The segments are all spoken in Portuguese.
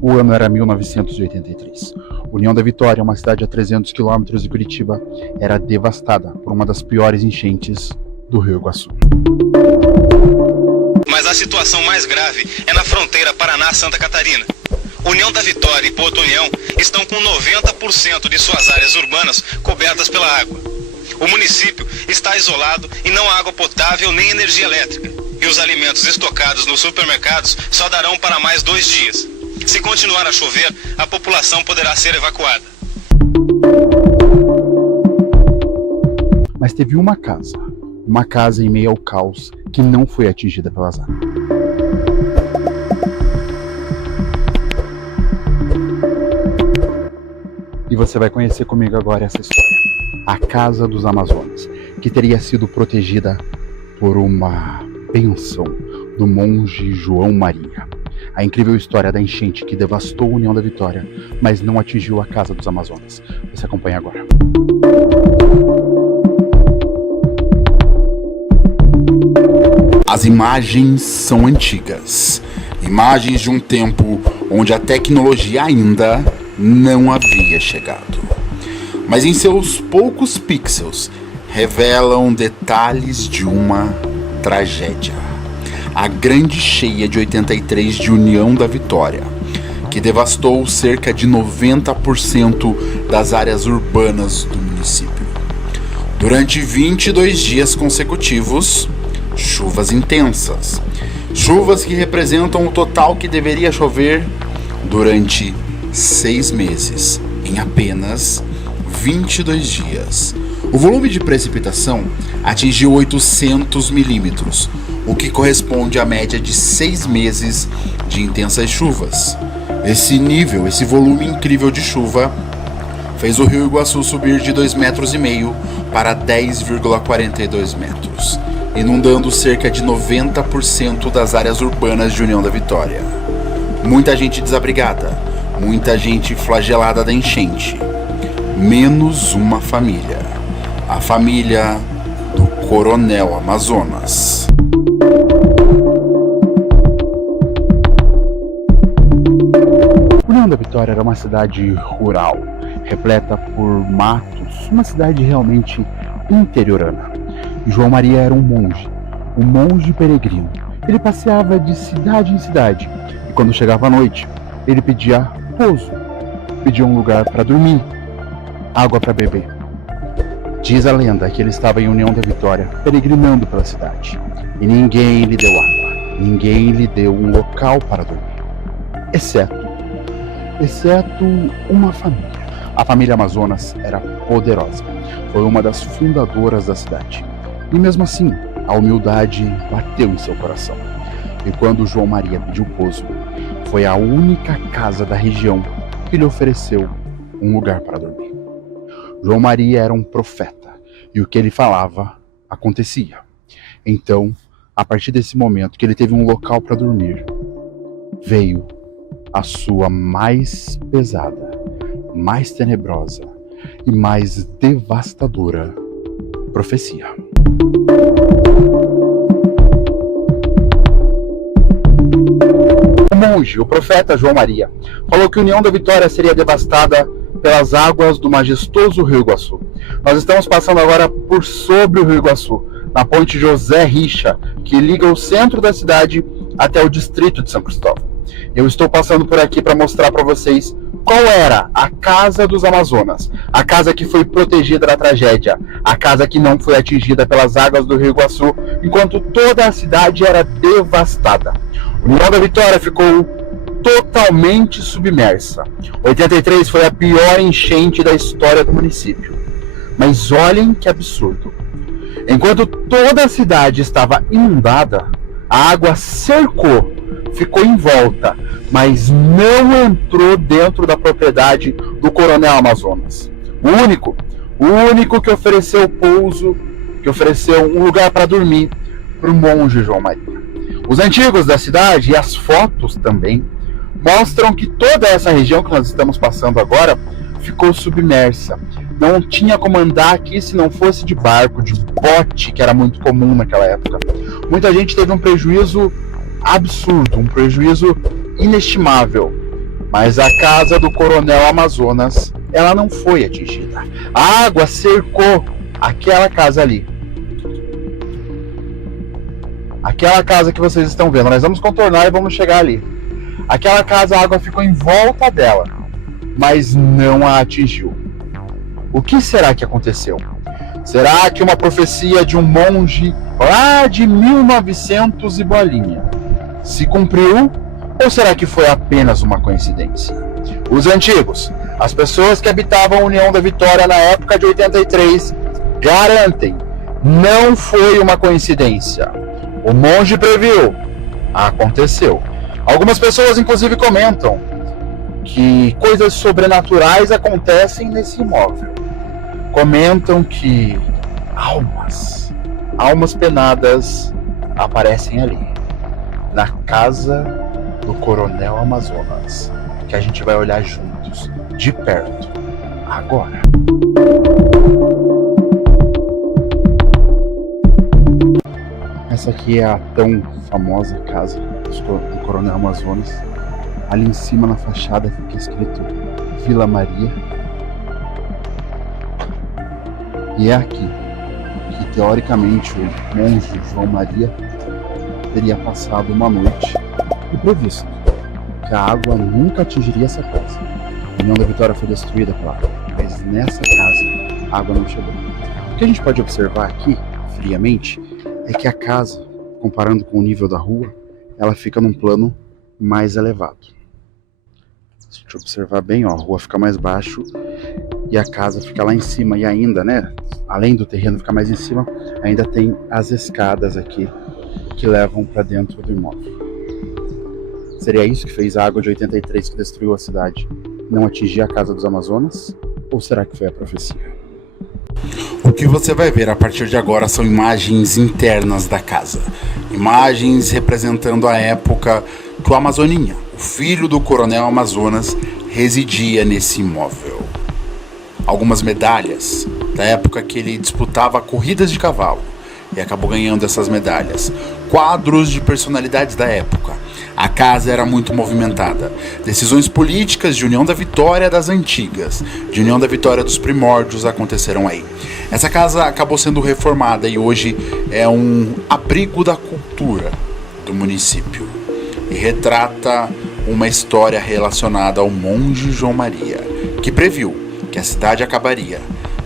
O ano era 1983. União da Vitória, uma cidade a 300 quilômetros de Curitiba, era devastada por uma das piores enchentes do Rio Iguaçu. Mas a situação mais grave é na fronteira Paraná-Santa Catarina. União da Vitória e Porto União estão com 90% de suas áreas urbanas cobertas pela água. O município está isolado e não há água potável nem energia elétrica. E os alimentos estocados nos supermercados só darão para mais 2 dias. Se continuar a chover, a população poderá ser evacuada. Mas teve uma casa em meio ao caos que não foi atingida pelas águas. E você vai conhecer comigo agora essa história. A Casa dos Amazonas, que teria sido protegida por uma bênção do monge João Maria. A incrível história da enchente que devastou a União da Vitória, mas não atingiu a Casa dos Amazonas. Você acompanha agora. As imagens são antigas. Imagens de um tempo onde a tecnologia ainda não havia chegado. Mas em seus poucos pixels revelam detalhes de uma tragédia. A grande cheia de 83 de União da Vitória, que devastou cerca de 90% das áreas urbanas do município. Durante 22 dias consecutivos, chuvas intensas. Chuvas que representam o total que deveria chover durante 6 meses, em apenas 22 dias. O volume de precipitação atingiu 800 milímetros, o que corresponde à média de 6 meses de intensas chuvas. Esse volume incrível de chuva fez o Rio Iguaçu subir de 2,5 metros para 10,42 metros, inundando cerca de 90% das áreas urbanas de União da Vitória. Muita gente desabrigada, muita gente flagelada da enchente, menos uma família, a família do Coronel Amazonas. União da Vitória era uma cidade rural, repleta por matos, uma cidade realmente interiorana. E João Maria era um monge peregrino. Ele passeava de cidade em cidade e quando chegava a noite, ele pedia pouso, pedia um lugar para dormir, água para beber. Diz a lenda que ele estava em União da Vitória, peregrinando pela cidade, e ninguém lhe deu água, ninguém lhe deu um local para dormir, exceto uma família. A família Amazonas era poderosa, foi uma das fundadoras da cidade, e mesmo assim, a humildade bateu em seu coração. E quando João Maria pediu pouso, foi a única casa da região que lhe ofereceu um lugar para dormir. João Maria era um profeta, e o que ele falava acontecia. Então, a partir desse momento que ele teve um local para dormir, veio a sua mais pesada, mais tenebrosa e mais devastadora profecia. O monge, o profeta João Maria, falou que a União da Vitória seria devastada pelas águas do majestoso Rio Iguaçu. Nós estamos passando agora por sobre o Rio Iguaçu, na ponte José Richa, que liga o centro da cidade até o distrito de São Cristóvão. Eu estou passando por aqui para mostrar para vocês qual era a Casa dos Amazonas, a casa que foi protegida da tragédia, a casa que não foi atingida pelas águas do Rio Iguaçu, enquanto toda a cidade era devastada. União da Vitória ficou totalmente submersa. 83 foi a pior enchente da história do município. Mas olhem que absurdo. Enquanto toda a cidade estava inundada, a água cercou, ficou em volta, mas não entrou dentro da propriedade do Coronel Amazonas. O único que ofereceu pouso, que ofereceu um lugar para dormir para o monge João Maria. Os antigos da cidade e as fotos também mostram que toda essa região que nós estamos passando agora ficou submersa. Não tinha como andar aqui se não fosse de barco, de bote, que era muito comum naquela época. Muita gente teve um prejuízo absurdo, um prejuízo inestimável. Mas a casa do Coronel Amazonas, ela não foi atingida. A água cercou aquela casa ali. Aquela casa que vocês estão vendo. Nós vamos contornar e vamos chegar ali. Aquela casa, a água ficou em volta dela, mas não a atingiu. O que será que aconteceu? Será que uma profecia de um monge lá de 1900 e bolinha se cumpriu? Ou será que foi apenas uma coincidência? Os antigos, as pessoas que habitavam a União da Vitória na época de 83, garantem, não foi uma coincidência. O monge previu, aconteceu. Algumas pessoas inclusive comentam que coisas sobrenaturais acontecem nesse imóvel. Comentam que almas penadas aparecem ali, na casa do Coronel Amazonas, que a gente vai olhar juntos, de perto, agora. Essa aqui é a tão famosa casa do Coronel Amazonas. Ali em cima na fachada fica escrito Vila Maria. E é aqui que teoricamente o monge João Maria teria passado uma noite e previsto que a água nunca atingiria essa casa. A União da Vitória foi destruída pela água, mas nessa casa a água não chegou. O que a gente pode observar aqui, friamente, é que a casa, comparando com o nível da rua, ela fica num plano mais elevado. Se a gente observar bem, ó, a rua fica mais baixo e a casa fica lá em cima. E ainda, né, além do terreno ficar mais em cima, ainda tem as escadas aqui que levam para dentro do imóvel. Seria isso que fez a água de 83 que destruiu a cidade não atingir a casa dos Amazonas? Ou será que foi a profecia? O que você vai ver a partir de agora são imagens internas da casa. Imagens representando a época que o Amazoninha, o filho do Coronel Amazonas, residia nesse imóvel. Algumas medalhas da época que ele disputava corridas de cavalo e acabou ganhando essas medalhas. Quadros de personalidades da época. A casa era muito movimentada. Decisões políticas de União da Vitória das antigas, de União da Vitória dos primórdios aconteceram aí. Essa casa acabou sendo reformada e hoje é um abrigo da cultura do município. E retrata uma história relacionada ao monge João Maria, que previu que a cidade acabaria,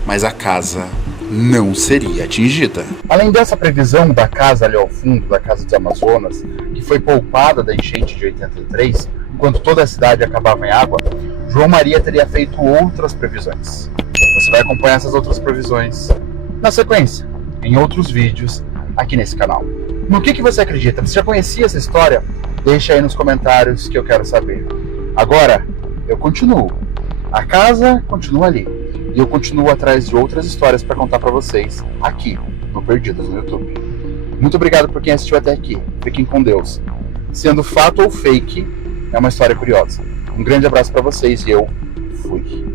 mas a casa não seria atingida. Além dessa previsão da casa ali ao fundo, da casa dos Amazonas, que foi poupada da enchente de 83, enquanto toda a cidade acabava em água, João Maria teria feito outras previsões. Você vai acompanhar essas outras previsões na sequência, em outros vídeos aqui nesse canal. No que você acredita? Você já conhecia essa história? Deixa aí nos comentários que eu quero saber. Agora, eu continuo. A casa continua ali. E eu continuo atrás de outras histórias para contar para vocês aqui no Perdidos no YouTube. Muito obrigado por quem assistiu até aqui. Fiquem com Deus. Sendo fato ou fake, é uma história curiosa. Um grande abraço para vocês e eu fui.